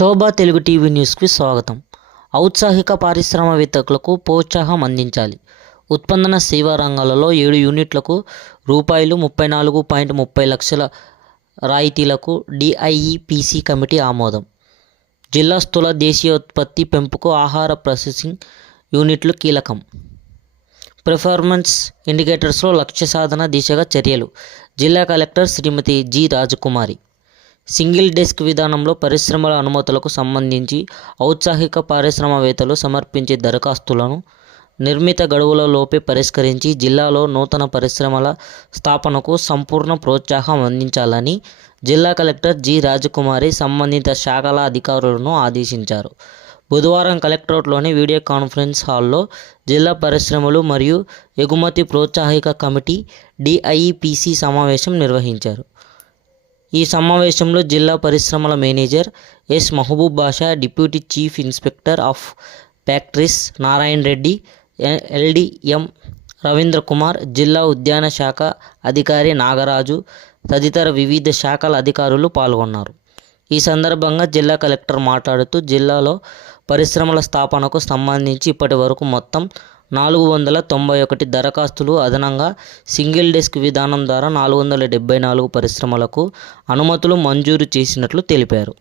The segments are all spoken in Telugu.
శోభ తెలుగు టీవీ న్యూస్కి స్వాగతం. ఔత్సాహిక పారిశ్రామికవేత్తలకు ప్రోత్సాహం అందించాలి. ఉత్పన్న సేవా రంగాలలో 7 యూనిట్లకు రూపాయలు 34.30 లక్షల రాయితీలకు డిఐఇపిసి కమిటీ ఆమోదం. జిల్లా స్థూల దేశీయోత్పత్తి పెంపుకు ఆహార ప్రాసెసింగ్ యూనిట్లు కీలకం. పెర్ఫార్మెన్స్ ఇండికేటర్స్లో లక్ష్య సాధన దిశగా చర్యలు. జిల్లా కలెక్టర్ శ్రీమతి జి. రాజకుమారి. సింగిల్ డెస్క్ విధానంలో పరిశ్రమల అనుమతులకు సంబంధించి ఔత్సాహిక పారిశ్రామికవేత్తలు సమర్పించే దరఖాస్తులను నిర్ణీత గడువుల లోపే పరిష్కరించి జిల్లాలో నూతన పరిశ్రమల స్థాపనకు సంపూర్ణ ప్రోత్సాహం అందించాలని జిల్లా కలెక్టర్ జి. రాజకుమారి సంబంధిత శాఖల అధికారులను ఆదేశించారు. బుధవారం కలెక్టరేట్లోని వీడియో కాన్ఫరెన్స్ హాల్లో జిల్లా పరిశ్రమలు మరియు ఎగుమతి ప్రోత్సాహక కమిటీ డిఐఇపిసి సమావేశం నిర్వహించారు. ఈ సమావేశంలో జిల్లా పరిశ్రమల manager S. Mahaboob Basha, deputy chief inspector of factories Narayana Reddy, LDM Ravindra Kumar, జిల్లా ఉద్యాన శాఖ అధికారి నాగరాజు తదితర వివిధ శాఖల అధికారులు పాల్గొన్నారు. ఈ సందర్భంగా జిల్లా కలెక్టర్ మాట్లాడుతూ జిల్లాలో పరిశ్రమల స్థాపనకు సంబంధించి ఇప్పటి వరకు మొత్తం 491 దరఖాస్తులు, అదనంగా సింగిల్ డెస్క్ విధానం ద్వారా 474 పరిశ్రమలకు అనుమతులు మంజూరు చేసినట్లు తెలిపారు.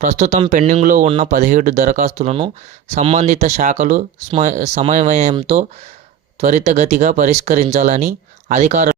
ప్రస్తుతం పెండింగ్లో ఉన్న 17 దరఖాస్తులను సంబంధిత శాఖలు సమన్వయంతో త్వరితగతిగా పరిష్కరించాలని అధికారులు